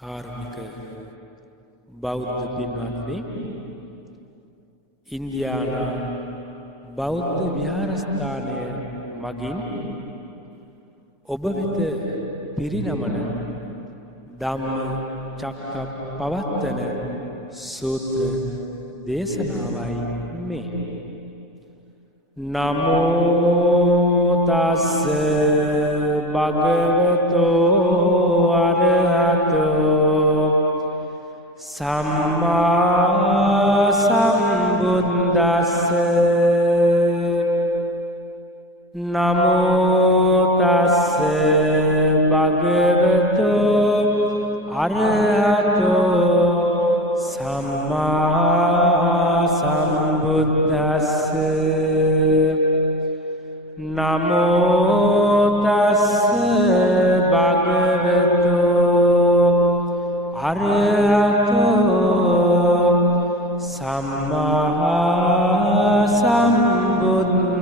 කාරුණික බෞද්ධ පින්වත්නි, ඉන්දියානා බෞද්ධ විහාරස්ථානය මගින් ඔබ වෙත පිරිනමන ධම්ම චක්කප්පවත්තන සූත්‍ර දේශනාවයි මේ. නමෝ තස්ස භගවතෝ අරහතෝ සම්මා සම්බුද්දස්ස. නමෝ තස්ස භගවතෝ අරහතෝ සම්මා සම්බුද්දස්ස. නමෝ තස්ස භගවතෝ අරහතෝ සම්මා සම්බුද්දස්ස.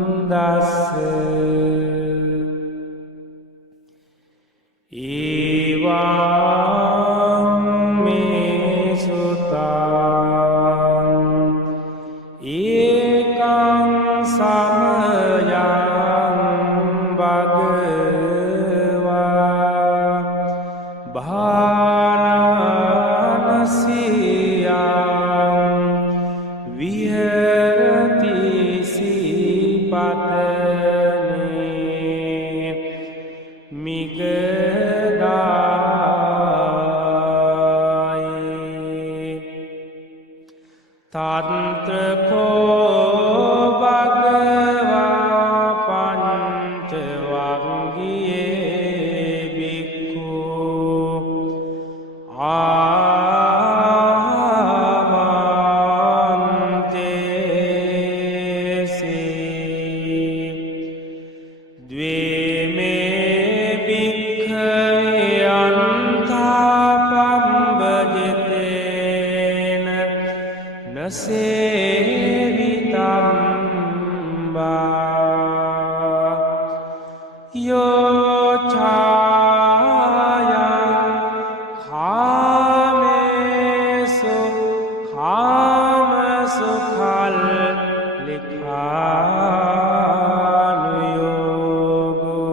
ඒවං මේ සුතං ඒකං සමයං භගවා භාරාණසියං විහෙරති සීපතනේ මිගදායි තන්ත්‍රකෝ භගවා පංච වංගියේ බික්ඛු ආමන්තේසි ද්වේමේ බික්ඛවේ අන්තාපම්බජිතේන නසේවිතම්බා යෝ ඡායං කාමේසු කාමසු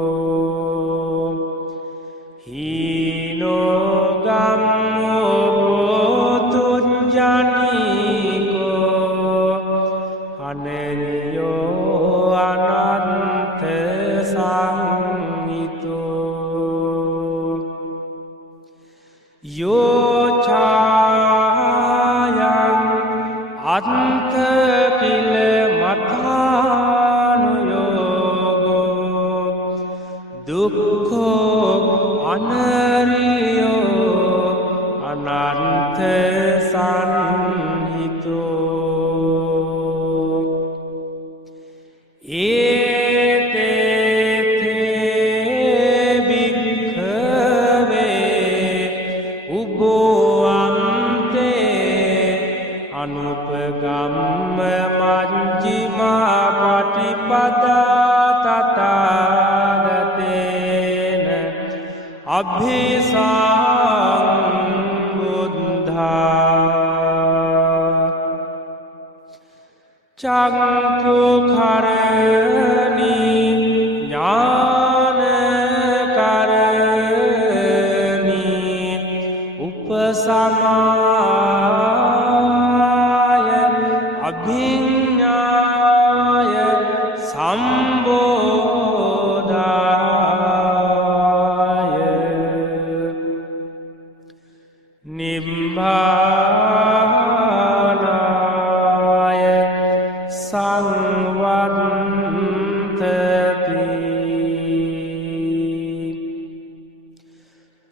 කල්ලිකානුයෝගෝ හීනෝ ගම්මෝ තුඤ්ජනීකෝ අනන්‍යෝ අනන්ත සංහිතෝ යෝ ඡායං අන්ත කිල මතානුයෝගෝ දුක්ඛෝ අනරියෝ අනන්ත සංහිතෝ ඒතේතේ භික්ඛවේ උභෝන්තේ අනුපගම්ම මජ්ක්‍ධිමා පටිපදා තථාගතේන අභිසම්බුද්ධා චක්ඛුකරණී ඥානකරණී උපසමාය අභිඤ්ඤාය සම්බෝධාය නිබ්බානාය සංවත්තති.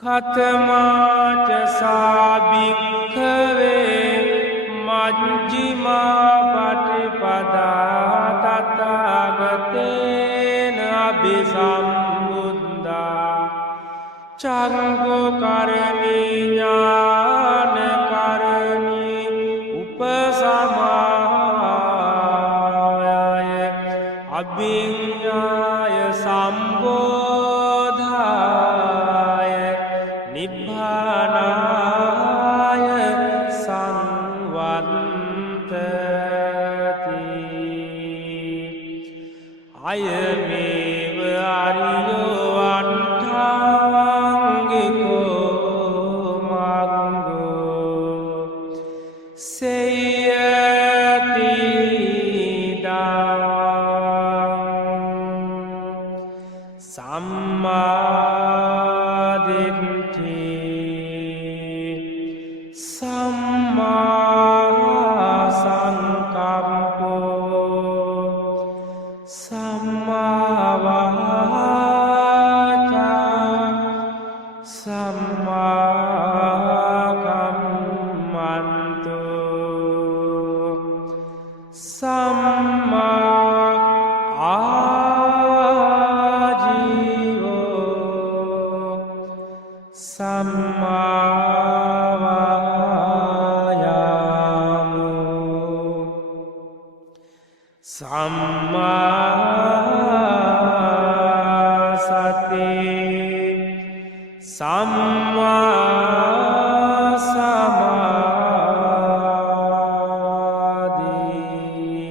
කතමාච සාභික්ඛවේ මජ්ක්‍ධිමා පටිපදා තථාගතේන අභිසම්බුද්ධා චක්ඛුකරණී ඥානකරණී උපසමාය අභිඤ්ඤාය සම්බෝධාය නිබ්බානා සම්මාදිට්ඨි සම්මා සංකම්පෝ සම්මා වාචා සම්මා කම්මන්තෝ සම්මා ආජීවෝ සම්මා වායාමෝ සම්මා සති සම්මා සමාධි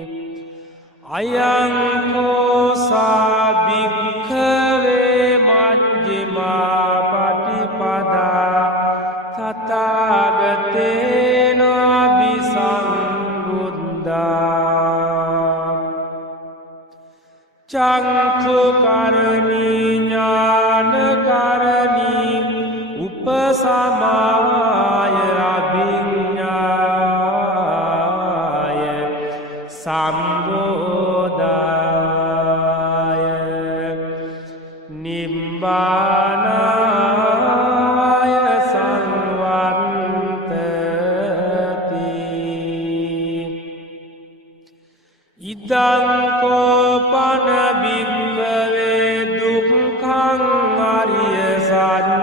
අයං කෝසා භික්ඛවේ මජ්ක්‍ධිමා පටිපදා තථාගතේන අභිසම්බුද්ධා චක්ඛුකරණී ඥානකරණී උපසමාය අභිඤ්ඤාය සම්බෝධාය නිබ්බානාය සංවත්තති ඉදං කෝපන භික්ඛවේ දුක්ඛං අරිය සත්‍යං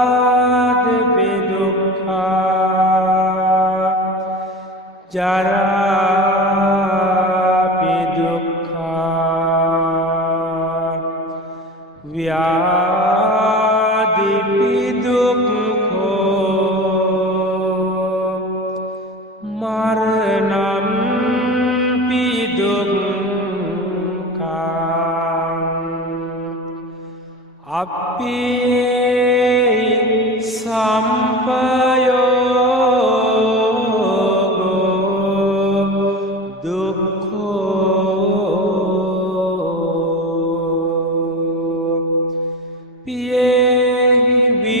ජාති දුක්ඛා ජරා දුක්ඛා ව්‍යාධි දුක්ඛෝ මරණං දුක්ඛං අප්පි සම්පයෝගෝ දුක්ඛෝ පියේහි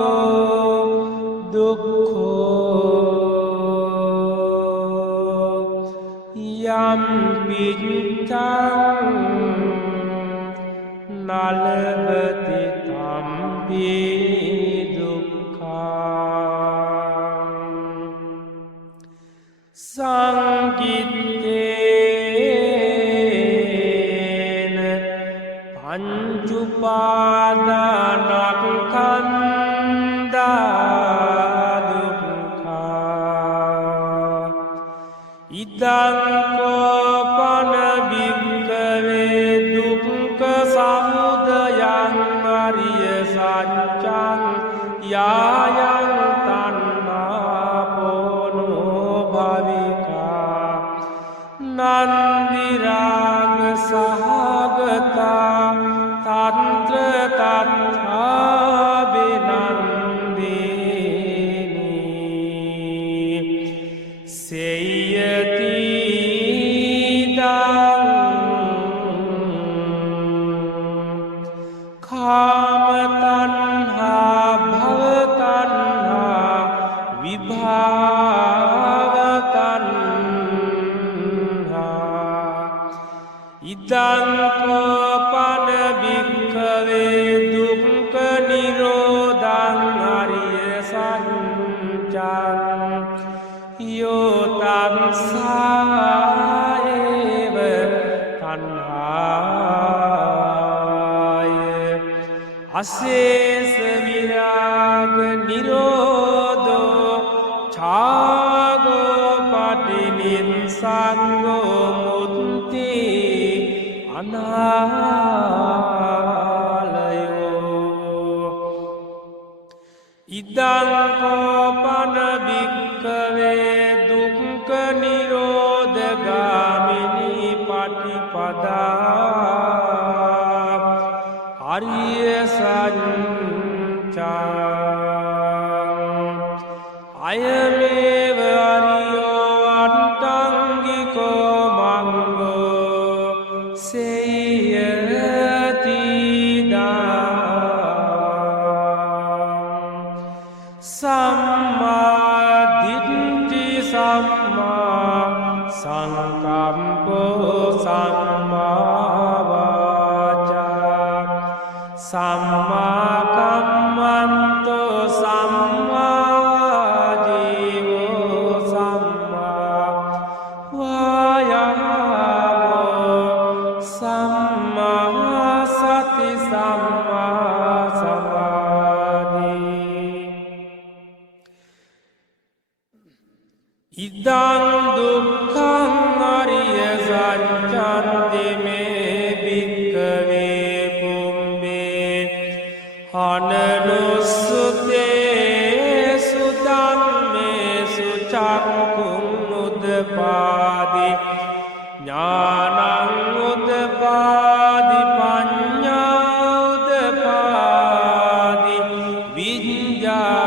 විප්පයෝගෝ දුක්ඛෝ යම් පිච්ඡං නලබති තම්පි දුක්ඛං සංකිත්තේන පංච උපාදානස්කන්ධා දුක්ඛා ඉදං කෝපන භික්ඛවේ දුක්ඛ සමුදයං අරිය සත්‍යං යායං තණ්හා පොනෝ භවිකා නන්දි රාග සහගතා තන්ත්‍ර තත්ථා බිනන්දිනී සේයති කාම තණ්හා භව තණ්හා විභාව තණ්හා ඉදං කෝපන භික්ඛවේ දුක්ඛ නිරෝධං අරිය සත්‍යං යෝ තංසායේව තණ්හාය අශේෂ විරාග නිරෝධෝ ඡාගෝ පටිනිස්සංගෝ මුත්ති අනාලයෝ ඉදං කෝපන භික්ඛවේ දුක්ඛ නිරෝධ ගාමිනී පටිපදා අරිය සත්‍යං අයමේව සංකම්පෝ සම්මා වාචා සම්මා කම්මන්තෝ සම්මා ජීවෝ සම්මා වායාමෝ සම්මා සති සම්මා සමාධි ඉදං දුක්ඛං අරිය සත්‍යන්ති මේ භික්ඛවේ පුම්බේ අනනුස්සතේසු ධම්මේසු චක්ඛුං උදපාදි ඥානං උදපාදි පඤ්ඤා උදපාදි විඤ්ඤා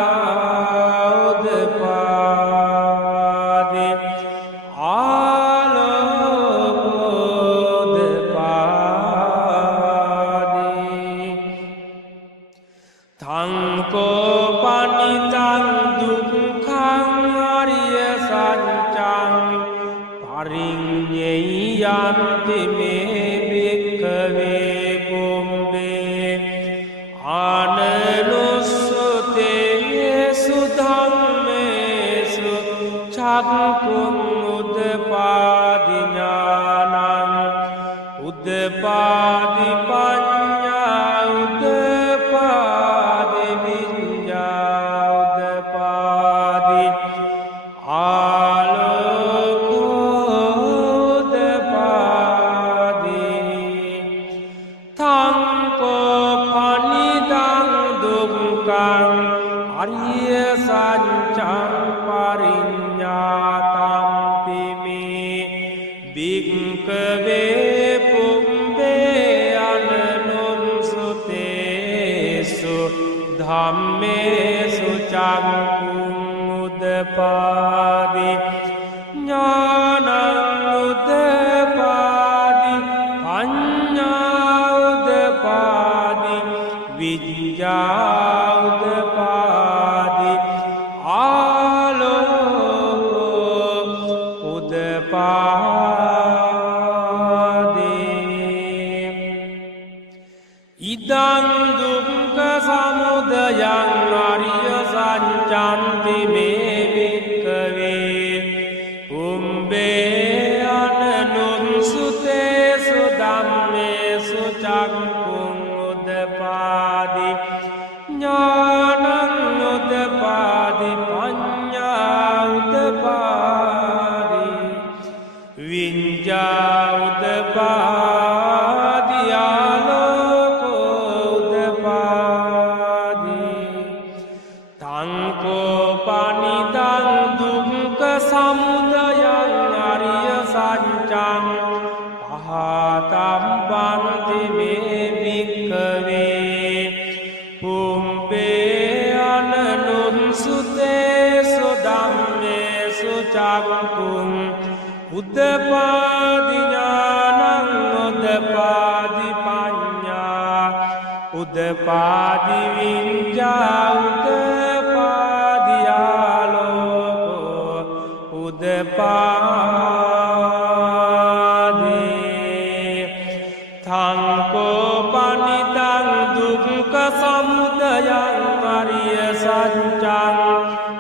උදපාදි ආලෝකෝදපාදි තංකෝ පනිතං දුක්ඛං අරිය සත්‍යං පරිඤ්ඤයන්ති මේ භික්ඛවේ පුම්බේ ආනනුස්සතේසු ධම්මේසු චක්ඛුං උදපාදි ඥානං උදපාදි පඤ්ඤා උදපාදි විඤ්ඤා උදපාදි ආලෝකෝදපාදි තංකෝ පනිදං දුක්ඛං අරිය සත්‍යං පරිඤ්ඤාතම්පි මේ භික්ඛවේ පුම්බේ අනනුස්සතේසු ධම්මේසු චක්ඛුං උදපාදි ඥානං උදපාදි පඤ්ඤා උදපාදි විඤ්ඤා උදපාදි ආලෝකෝ උදපාදි ඉදං දුක්ඛ සමුදයං අරිය සත්‍යන්ති මේ භික්ඛවේ පුම්බේ අනනුස්සතේසු ධම්මේසු චක්ඛුං උදපාදි ඥානං උදපාදි පඤ්ඤා උදපාදි විඤ්ඤා උදපාදි ආලෝකෝ උදපාදි තංකෝ පනිදං දුක්ඛ සමුදයං අරිය සත්‍යං පහතම් බන්ති මේ භික්ඛවේ පුම්බේ අනනුස්සතේසු ධම්මේසු චක්ඛුං උදපාදි ඥානං උදපාදි පඤ්ඤා උදපාදි විඤ්ඤා උදපාදි ආලෝකෝ උදපාදි තංකෝ පනිතං දුක්ඛ සමුදයං අරිය සත්‍යං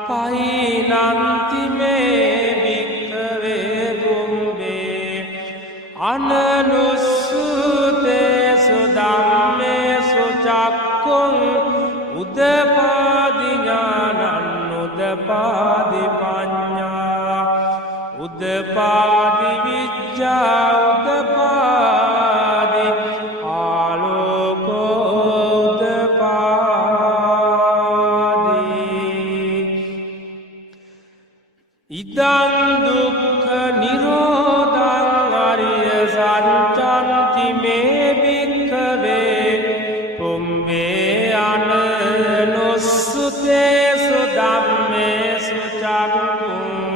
පහිනන්ති මේ භික්ඛවේ පුම්බේ අනනුස්සතේසු ධම්මේසු චක්ඛුං උදපාදි ඥානං උදපාදි පඤ්ඤා උදපාදි විඤ්ඤා උදපාදි ආලෝකෝ උදපාදි ඉදං දුක්ඛ නිරෝධං අරිය සත්‍යන්ති මේ භික්ඛවේ පුම්බේ අනනුස්සතේසු ධම්මේසු චක්ඛුං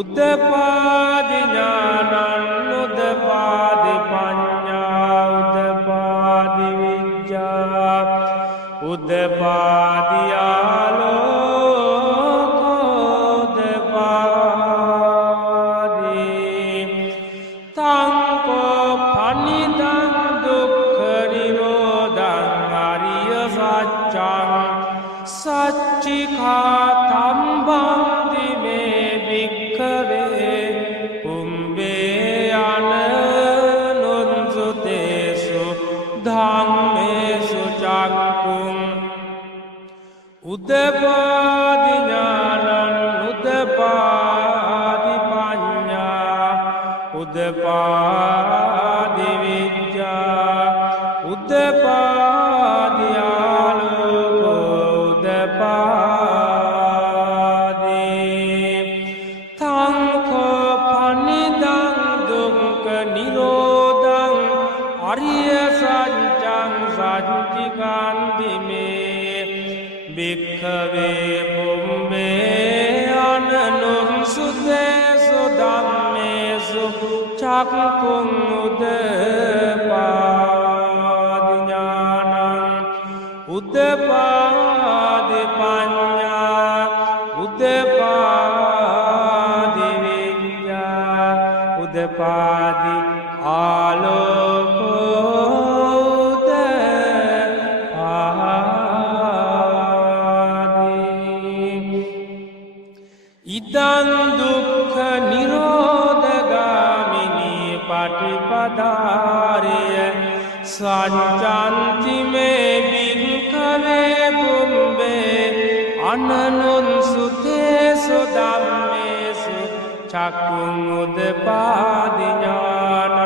උදපාදි ඥානං උදපාදි පඤ්ඤා උදපාදි විඤ්ඤා උදපාදි ආලෝකෝදපාදි අරිය සත්‍යං සච්චිකාන්ති මේ භික්ඛවේ පුම්මේ අනනුස්සුතේසු ධම්මේසු චක්ඛුං උදපාදි ඥානං උදපාදි පඤ්ඤා උදපාදි විඤ්ඤා උදපාදි ආලෝකෝ ඉදං දුක්ඛ නිරෝධගාමිනී පටිපදාරිය සච්ඡන්ති මේ භික්ඛවේ පුම්බේ අනනුස්සුතේසු ධම්මේසු චක්ඛුං උදපාදි ඥානං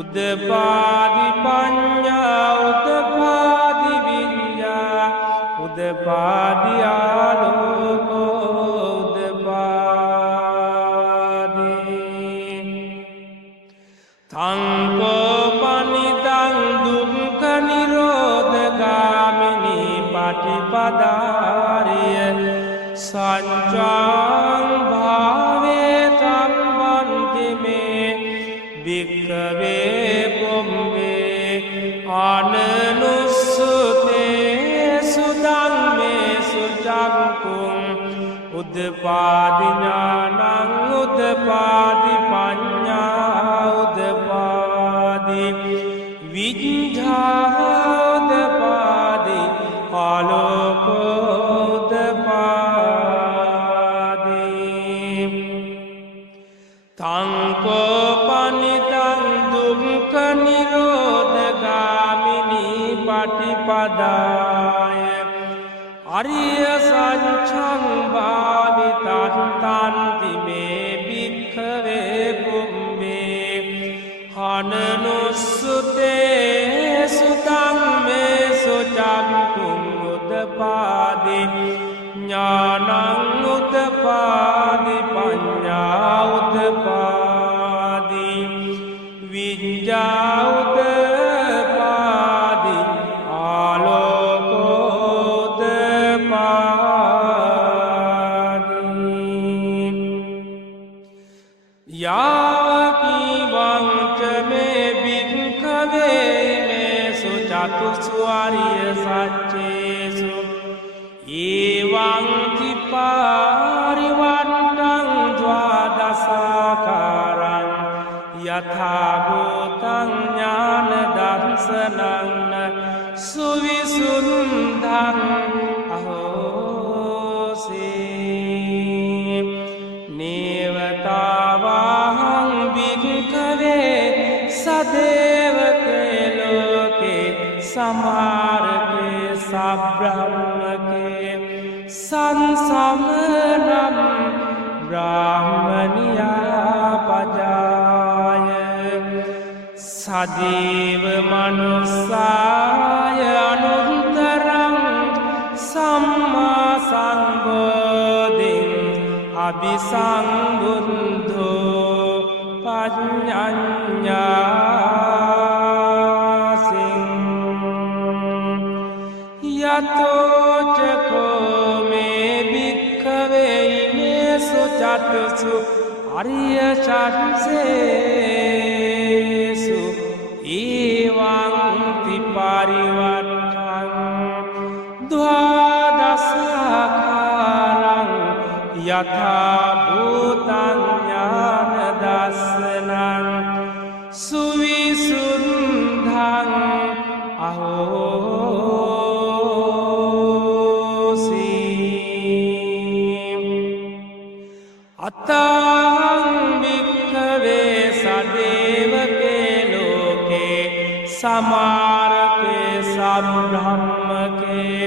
උදපාදි පඤ්ඤා උදපාදි විඤ්ඤා උදපාදි ආලෝකෝ තංකෝපනිදං දුක්ඛ නිරෝධගාමිනී පටිපදාරිය සංචාං භාවේ තම්බන්ති මේ භික්ඛවේ පුම්මේ අනනුස්සුතේසු ධම්මේසු චක්ඛුං උදපාදි ඥානං උදපාදි පඤ්ඤා උදපාදි විඤ්ඤා උදපාදි ආලෝකෝ උදපාදි තංකෝපනිදං දුක්ඛ නිරෝධගාමිනී පටිපදාය අරිය සත්‍යං භාවිතං තන්ති මේ භික්ඛවේ පුම්මේ අනනුස්සුතේසු ධම්මේසු චක්ඛුං උදපාදි ඥානං උදපාදි පඤ්ඤා උදපාදි විඤ්ඤා උදපාදි චතුස්වාරිය සච්චේසු ඒවං පරිවට්ටං ද්වාදසාකාරං යථා භූතං ඥාන දර්ශනං සුවිසුද්ධං අහෝසී නේවතාවහං භික්ඛවේ සදේවකේ ලෝකේ සමාරකේ සබ්‍රහ්මකේ සංසමනම් බ්‍රාහ්මනියා පජාය සදේව මනුස්සාය අනුත්තරං සම්මා සංබෝධින් අபிසංබුද්ධෝ පඤ්ඤඤ්ඤාසින් යතෝචකෝ මේ භික්ඛවේ ඉමේසු චතුසු අරිය චත්සේසු ඒවං පරිවට්ඨං ද්වාදසාකාරං යථා භූතං ඥාන දස්සනං සුවිසුද්ධං අහෝසී අත්තං භික්ඛවේ සදේවකේ ලෝකේ සමාරකේ සබ්‍රහ්මකේ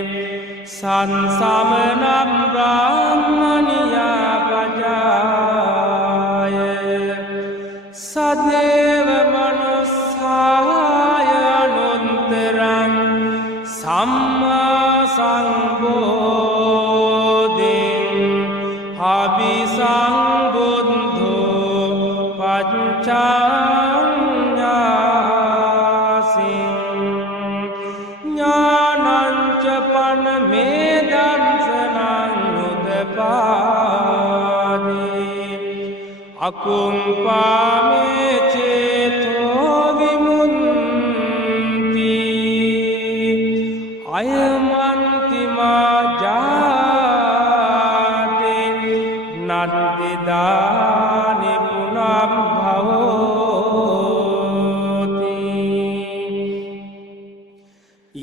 සංසමනම් බ්‍රාහ්මනියා පජාය සදේව මනුස්සාය අනුත්තරං සම්මා සංබෝධින් අபிසංබුද්ධෝ පච්චඤ්ඤාසින් අකුම්පාමේ චේතෝ විමුන්ති අයමන්තිමා ජාතේ නද්දිදානි පුනම් භවෝති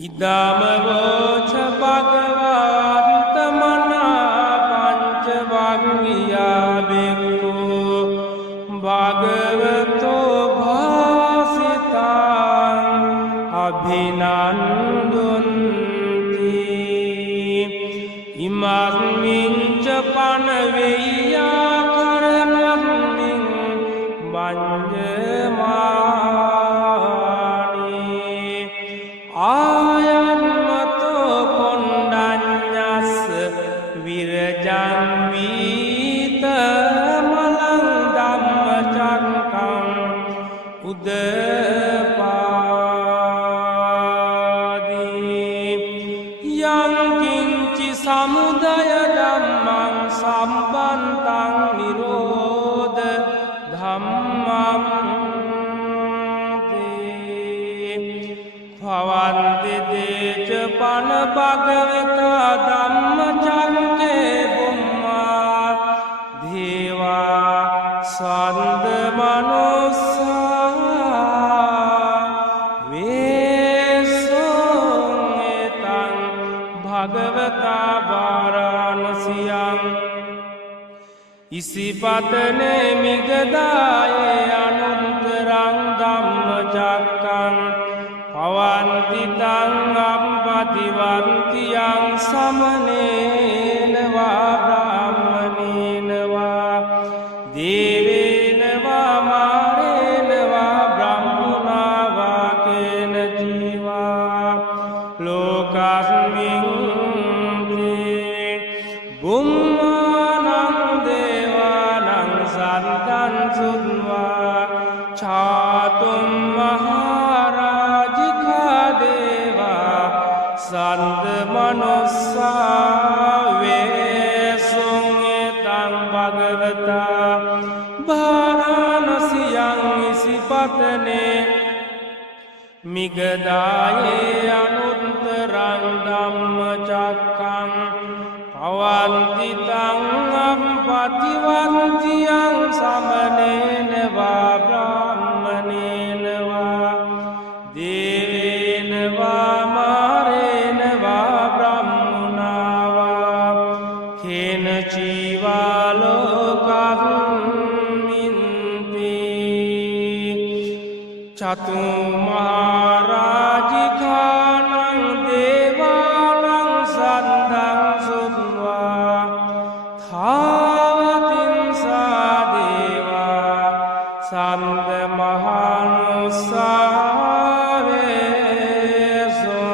ඉදමවෝච භගවන්ත මනා පංච වග්ගියා බික්ඛු භගවතෝ භාසිතං අභිනන්දුන්ති ඉමස්මින්ච පනවෙය්‍යා කරණම්මින් වංජමානී ආයන්මතෝ කොණ්ඩඤ්ඤස්ස විරජං වීත මලං ධම්මචක්කං උදපාදී යං කිංචි සමුදය ධම්මං සම්බන්තං නිරෝධ ධම්මං භවන්ති දේච පන භගවතා ධම්මචක්කේ බුම්මා දේවා සන්ද මනුස්සා වේසුං එතං භගවතා වාරාණසියං ඉසිපතනේ මිගදායේ අනුත්තරං ධම්මචක්කං පවන්ති තං අම්පතිවන්තියං සමනේන වා බ්‍රාහ්මනේන වා දේවේන වා මාරේන වා බ්‍රහ්මනා වා කේන ජීවා ලෝකස්මින් බුම්මානං දේවානං සන්තං සුත්වා ඡාතුම් මහරජිකා දේවා සන්ත මනුස්සා වේසුං එතං භගවතා වාරාණසියං ඉසිපතනේ මිගදායේ අනුත්තරං ධම්මචක්කං පවන්ති තං අම්පතිවන්තියං සමනේන වා බ්‍රාහ්මනේන වා දේවේන වා මාරේන වා බ්‍රහ්මනා වා කේන චීවා ලෝකස්මින්ති චතු මහරජිකානං දේවානං සන්දං සුත්වා ධාවතින්සා දේවා සන්ද මහනුස්සා වේසෝ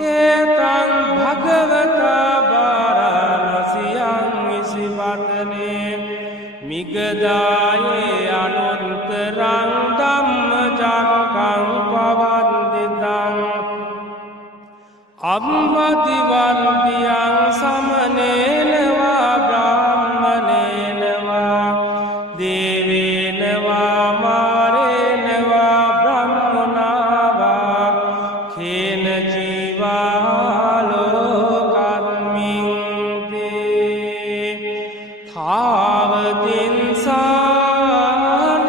හේතං භගවතා වාරාණසියං ඉසිපතනේ මිගදායේ අනුත්තරං ධම්මචක්කං පවන්තිතං අම්පතිවන්තියං සමනේන වා බ්‍රාහ්මනේන වා දේවේන වා මාරේන වා බ්‍රහ්මනා වා කේන ජීවා ලෝකස්මින් ධාවතින්සානං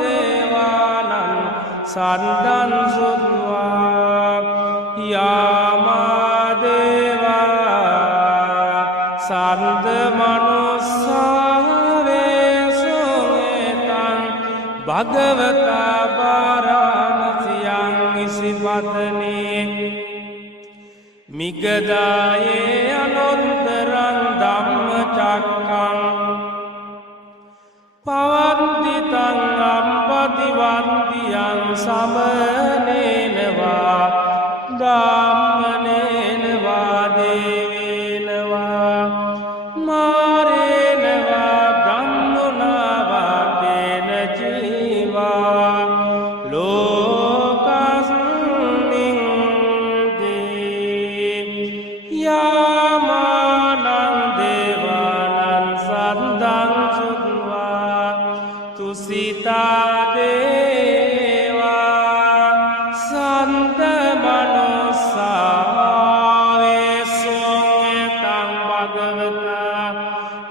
දේවානං සන්දං සුත්වා යාමා දේවා සන්ද මනුස්සා වේසුං එතං භගවතා වාරාණසියං ඉසිපතනේ මිගදායේ අනුත්තරං ධම්මචක්කං පවන්ති තං අම්පතිවන්තියං සමනේන වා ධම්මනේන වා දේවේන වා මාරේන වා බ්‍රහ්මනා වා කේන ජීවා ලෝකස්මින් යාමානං දේවානං සන්දං සුත්වා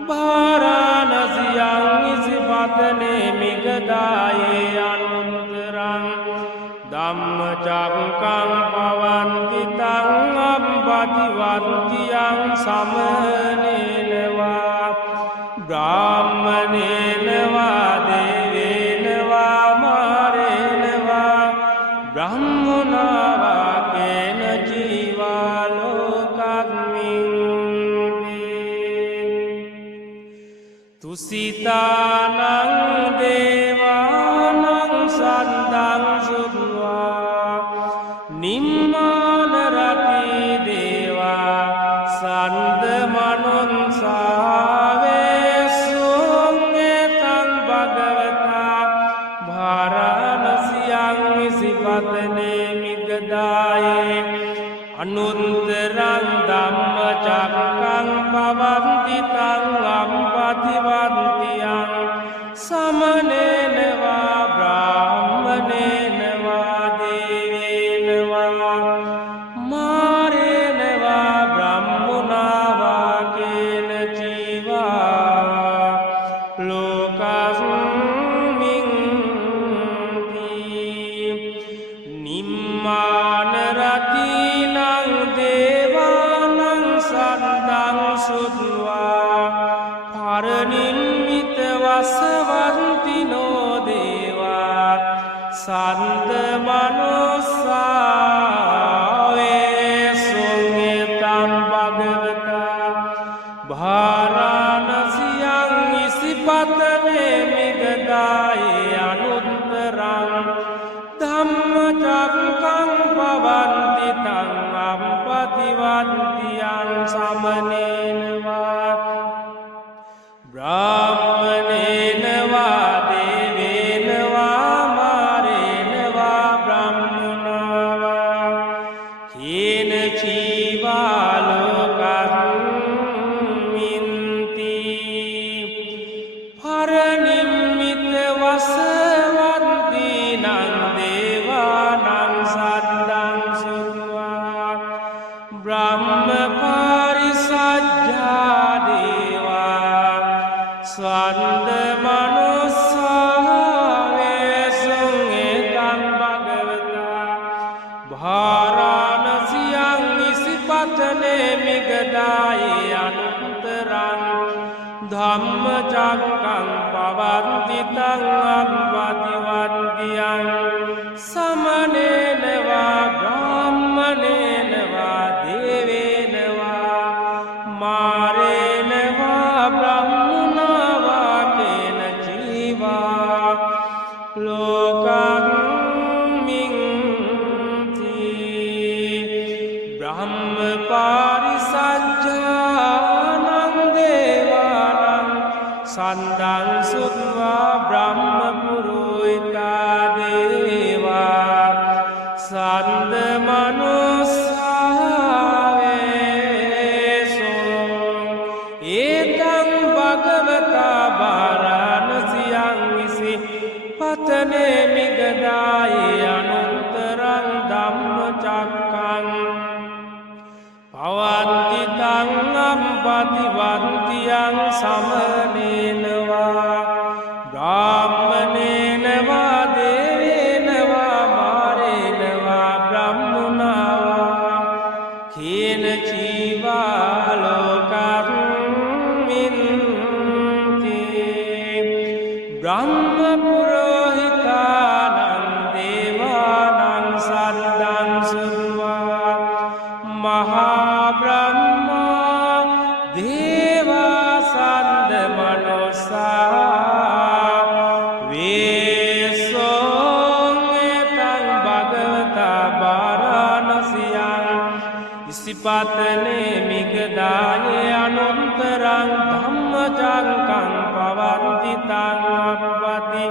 භාරාණසියං ඉසිපතනේ මිගදායේ අනුත්තරං ධම්මචක්කං පවන්ති තං අම්පතිවන්තියං සමනේනවා බ්‍රාහ්මනේනවා දේවේනවා මාරේනවා බ්‍රහ්මනාවා කේන ජීවා ලෝකස්මින් තුසිතානං දේවානං සන්දං සුද්වා නිම්මාන රති දේවා සන්ද මනුන්සාවේ සුංගතං භගවතා භාරාණසියං ඉසිපතනේ මිගදායේ අනුත්තරං ධම්මචක්කං පවන්ති තං අම්පතිවන්තියං සමනේනවා බ්‍රාහ්මනේනවා දේවේනවා මාරේනවා බ්‍රහ්මනාවා කේන ජීවා ලෝකස්මින් නිම්මාන රතිනං දේවානං සන්දං සුද්වා පරනිම්මිත වසවන්තිනෝ දේවා සන්ද මනුස්සාවේ සුංගතං භගවතා භාරාණසියං ඉසිපතනේ මිගදායේ අනුත්තරං ධම්මචක්කං පවන්ති තං අම්පතිවන්තියං සමනේනවා බ්‍රාහ්මනේනවා දේවේනවා මාරේනවා බ්‍රහ්මනාවා කේන ජීවා ලෝකස්මින්ති පරනිම්මිත වසවන්තිනං දේවානං සද්දං සුත්වා බ්‍රහ්ම පරිසජ්ජා දේවා ස්වන්ද මනුස්සාවේ සුංගතං භගවතා භාරාණසියං ඉසිපතනේ මිගදායේ අනුත්තරං ධම්මචක්කං පවන්ති තං අම්පතිවන්තියං සමනේනවා බ්‍රාහ්මනේනවා දේවේනවා මාරේනවා බ්‍රහ්මනාවා කේන ජීවා ලෝකස්මින් බ්‍රහ්ම පාරිසජ්ජානං දේවානං සන්දං සුත්වා බ්‍රහ්ම පුරෝහිතා දේවා සන්ද මනුස්සාවේ ඒතං භගවතා භාරාණසියං ඉසිපතනේ මිගදායේ අනුත්තරං ධම්මචක්කං පවන්ති තං අම්පතිවන්තියං සමනේනවා බ්‍රාහ්මනේනවා දේවේනවා මාරේනවා බ්‍රහ්මනාවා කේන ජීවා ලෝකස්මින් බ්‍රහ්ම පුරෝහිතානං දේවානං සද්දං සුත්වා මහා බ්‍රහ්මා දේවා සන්ද මනුස්සා වේසෝංගතං භගවතා භාරාණසියං ඉසිපතනේ මිගදායේ අනුත්තරං ධම්මචක්කං පවන්ති තං අම්පති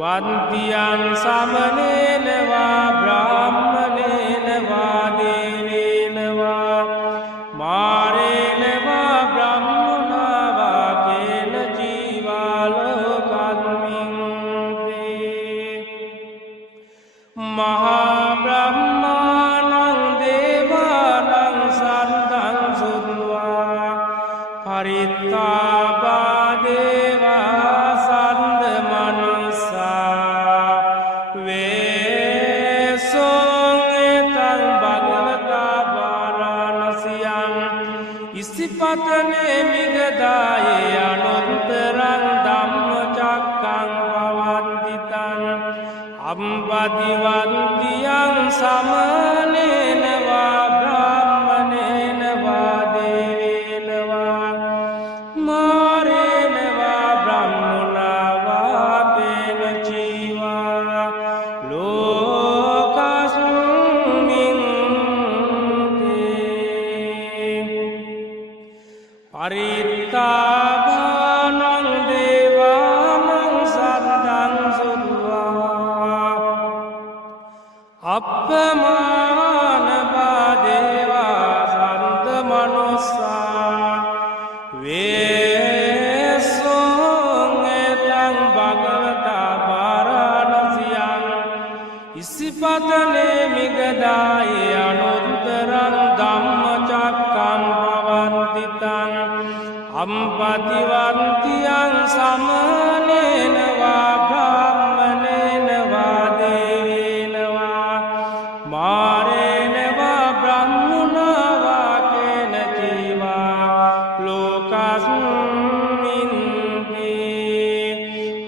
වන්තියං සමනේනවා බ්‍රාහ්මනේනවා දේවේනවා මාරේනවා බ්‍රහ්මනාවා කේන ජීවා ලෝකස්මින් මහා බ්‍රහ්මාණං දේවානං සන්දං සුත්වා පරිත පරිත්තාබා දේවා සන්ද මනුස්සා වේසොං එතං භගවතා වාරාණසියං ඉසිපතනේ මිගදායේ අනුත්තරං ධම්මචක්කං පවත්තිතං අම්පතිවන්තියං සමනේන වා බ්‍රාහ්මනේන වා දේවේන වා මාරේන වා බ්‍රහ්මනා වා පේන ජීවා ලෝකස්මින් පරිත්තාභානං දේවානං සද්දං සුත්වා අප්පමානබා දේවා සන්ත මනුස්සා වේසොං එතං භගවතා වාරාණසියං ඉසිපතනේ මිගදායේ අනුත්තරං ධම්මචක්කං පවත්තිතං අම්පතිවන්තියං සමනේන වා බ්‍රාහ්මනේන වා දේවේන වා මාරේන වා බ්‍රහ්මනා වා කේන ජීවා ලෝකස්මින්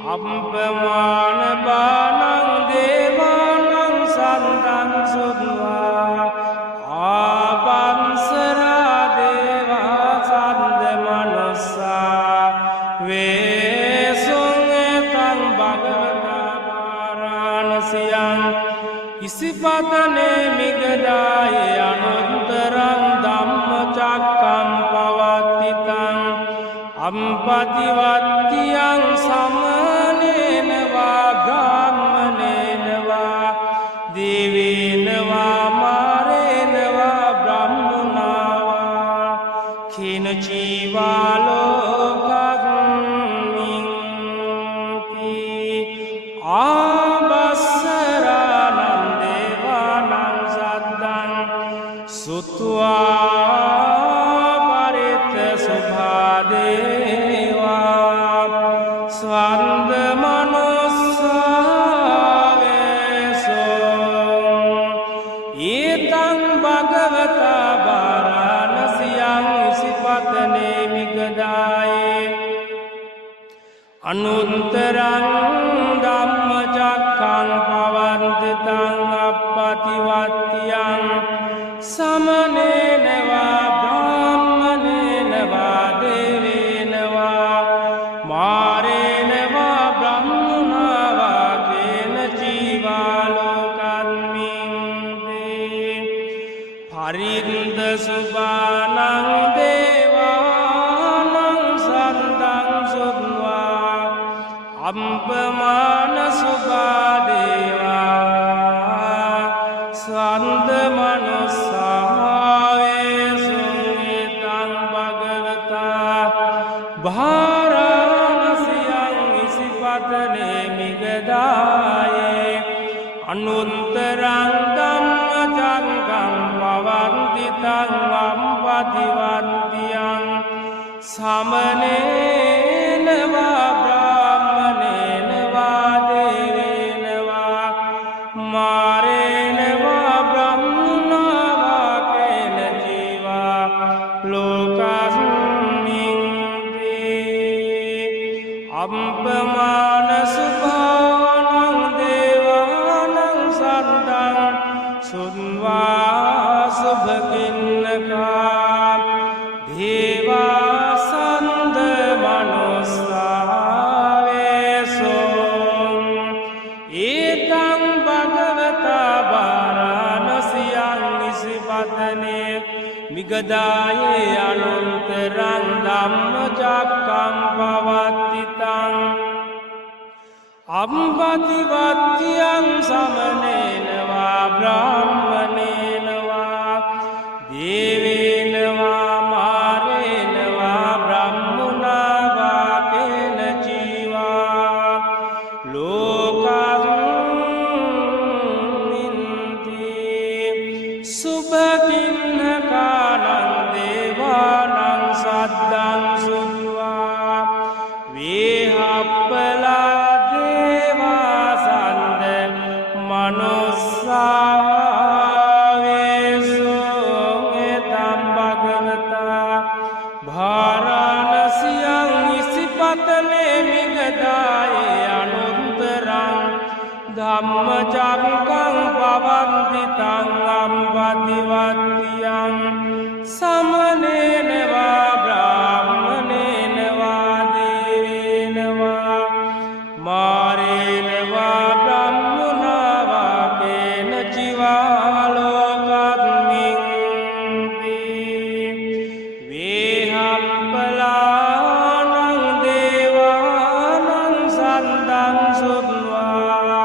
අප්පමාන බානං දේවානං සන්දං සුත්වා ආවංසරා දේවා සන්ද මනුස්සා වේසොං එතං භගවතා වාරාණසියං ඉසිපතනේ මිගදායේ අනුත්තරං ධම්මචක්කං පවත්තිතං අම්පතිවත්තියං සමනේන වා බ්‍රාහ්මනේන වා දේවේන වා මාරේන වා බ්‍රහ්මනා වා කේන ජීවා ලෝකස්මින් ආබස්සරානං දේවානං සද්දං සුත්වා පරිත්ත සුභා දේවා ස්වන්ද මනුස්සා වේසොං ඊතං භගවතා වාරාණසියං ඉසිපතනේ මිගදායේ අනුත්තරං ධම්මචක්කං පවත්තිතං අප්පතිවත්තියං සමනේන වා බ්‍රාහ්මනේන වා දේවේන වා මාරේන වා බ්‍රහ්මනා වා කේන ජීවා ලෝකස්මින් පරින්ද සුභානං දේවානං සන්දං සුත්වා අම්පමාන සුභා දේවා සන්ද මනුස්සා වේසොං එතං භගවතා වාරාණසියං ඉසිපතනේ මිගදායේ අනුත්තරං ධම්මචක්කං පවත්තිතං අම්පතිවන්තියං සමනේන වා බ්‍රාහ්මනේන වා දේවේන වා මාරේන වා බ්‍රහ්මනා වා කේන ජීවා ලෝකස්මින් අප්පමාන සුභානං දේවානං සද්දං සුත්වා සුභකින්නකා දේවා සන්ද මනුස්සා වේසොං ඊතං භගවතා වාරාණසියං ඉසිපතනේ මිගදායේ අනුත්තරං ධම්මචක්කං පවත්තිතං අම්පතිවත්තියං සමනේන වා බ්‍රාහ්මනේන වා දේවේන වා මාරේන වා බ්‍රහ්මනා වා කේන ජීවා ලෝකස්මින් සුභකින්නකානං දේවානං සද්දං සුත්වා පතනේ මිගදායේ අනුත්තරං ධම්මචක්කං පවන්තිතං අම්පතිවත්තියං සමනේනවා බ්‍රාහ්මනේනවා දේවේනවා මාරේනවා බ්‍රහ්මනාවා කේන චිවාලෝකත්මින් වේහම්පලානං දේවානං සන්දං සුත්වා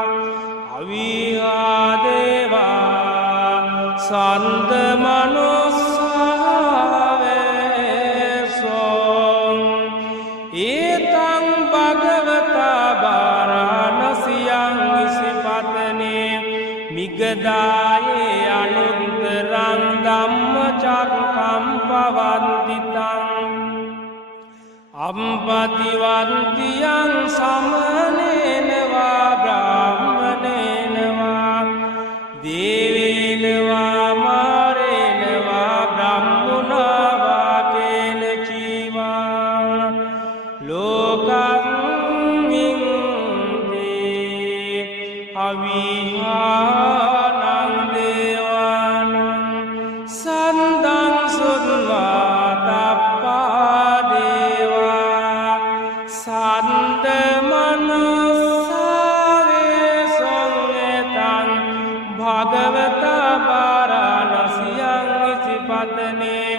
අවිහා දේවා සන්ද මනුස්සාවේසොං ඒතං භගවතා බාරාණසියං ඉසිපතනේ මිගදායේ අනුත්තරං ධම්මචක්කං පවන්තිතං අම්පතිවන්තියං සමනේනවා බ්‍රාහ්මනේනවා දේවේනවා මාරේනවා බ්‍රහ්මනාවා කේන චීවා ලෝකස්මින් අවිහානං දේවානං සන්දං සුත්වා තප්පා දේවා සන්ද මනුස්සාවේසොං ඒතං භගවතා බාරාණසියං ඉසිපතනේ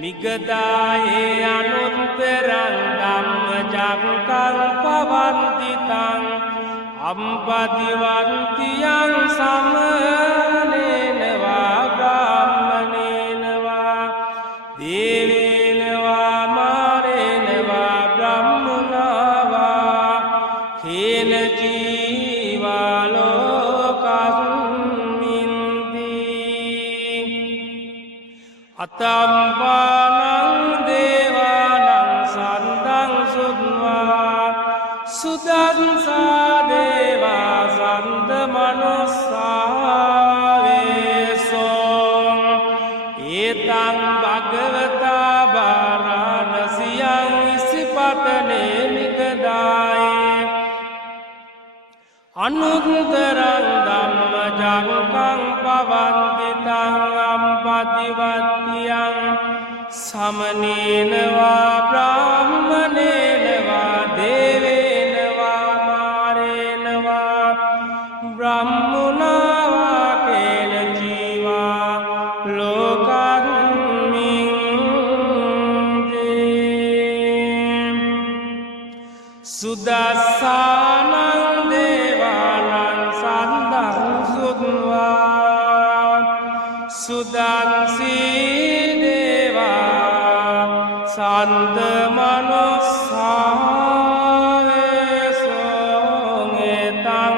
මිගදායේ අනුත්තරං ධම්මචක්කං පවන්තිතං අම්පතිවන්තියං සමනේනවා බ්‍රාහ්මනේනවා දේවේනවා මාරේනවා බ්‍රහ්මනාවා කේන ජීවා ලෝකස්මින්ති අතම්පානං දේවානං සන්දං සුත්වා සුදන්සා දේවා සන්ද මනුස්සාවේසොං ඒතං භගවතා බාරාණසියං ඉසිපතනේ මිගදායේ අනුත්තරං ධම්මචක්කං පවන්තිතං අම්පතිවත්තියං සමනේනවා බ්‍රාහ්මනේනවා දේවේනවා මාරේනවා බ්‍රහ්මනාවා කේන ජීවා ලෝකස්මින් සුදස්සානං දේවානං සන්දං සුත්වා සුදන්සී දේවා සන්ද මනුස්සාවේසොං ඒතං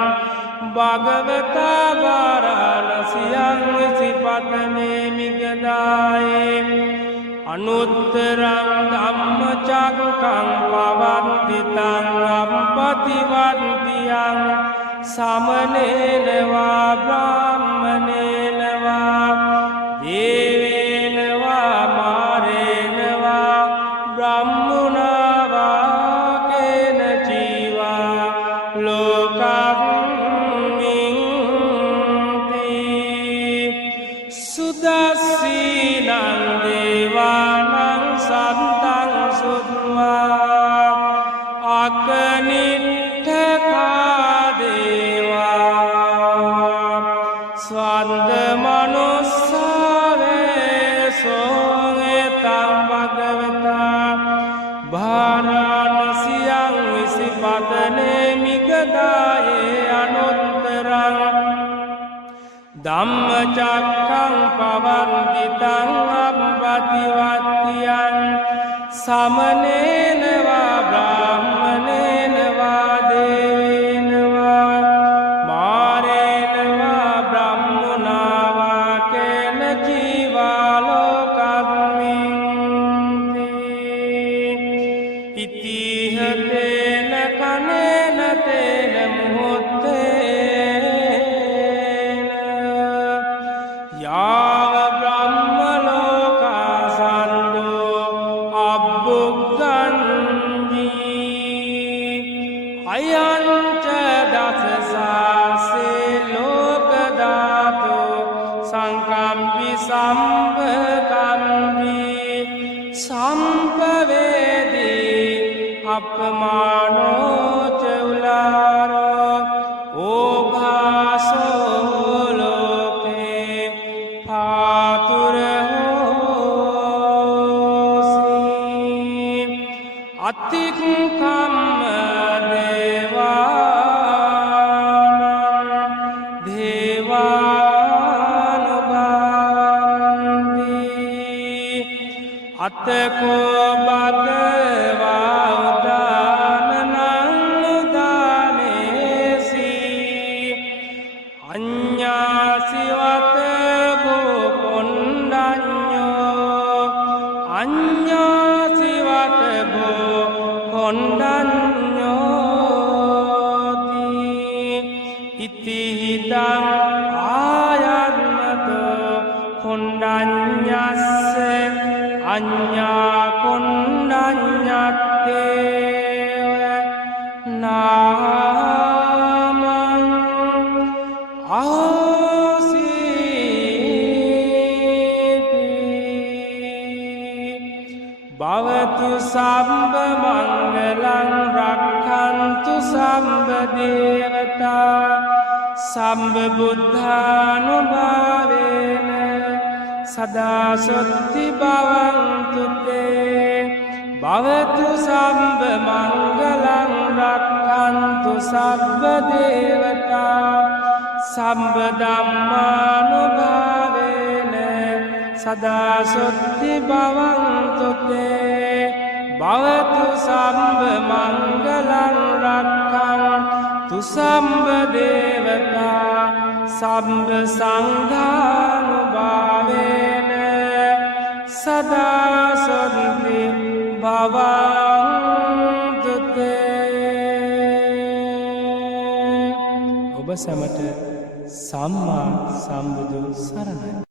භගවතා බාරාණසියං ඉසිපතනේ මිගදායේ අනුත්තරං ධම්මචක්කං පවන්තිතං අම්පතිවන්තියං සමනේනවා බ්‍රාහ්මනේනවා දේවේනවා මාරේනවා බ්‍රහ්මනාවා කේන ජීවා ලෝකස්මින් සුදස්සීනං දේවානං සන්තං සුත්වා අකනිට්ඨකා දේවා ස්වන්ද මනුස්සාවේසොං ඒතං භගවතා බාරාණසියං ඉසිපතනේ මිගදායේ අනුත්තරං ධම්මචක්කං පවන්තිතං අම්පතිවත්තියං සමනේනවා බ්‍රාහ්මනේනවා දේවේනවා මාරේනවා බ්‍රහ්මනාවා කේන ජීවා ලෝකස්මින් ඉතිහතේන කනේන තේන මුහුත්තේන යාව බ්‍රහ්ම ලෝකා සන්දෝ අබ්බුග්ගන්ජී අයංච දසසාසේ ලෝකධාතු සංකම්පි සම්භකම්පි සම්පවේදී අපමානෝච උලාරෝ ඕභාසෝ ලෝකේ පාතුරහෝසී අතික්කම්ම අතකෝ බගවා උදානනං උදානේසී අඤ්ඤාසිවත භෝ කොණ්ඩඤ්ඤෝ අඤ්ඤාසිවත භෝ කොණ්ඩඤ්ඤෝති ඉති හිතං ආයන්නතෝ කොණ්ඩඤ්ඤස්ස අඤ්ඤා කොණ්ඩඤ්ඤත්තේව නාමං ආසීති භවතු සම්බ මංගලං රක්ඛන්තු සම්බ දේවතා සම්බ බුද්ධානුභාවේන සදා සොත්ති භවන්තු තේ භවතු සම්බ මංගලං රක්ඛන්තු සබ්බ දේවතා සම්බ ධම්මානුභාවේන සදා සොත්ති භවන්තු තේ භවතු සම්බ මංගලං රක්ඛන්තු සම්බ දේවතා සම්බ සංඝානුභාවේන සදා සොත්ති භවන්තු තේ ඔබ සැමට සම්මා සම්බුදු සරණයි.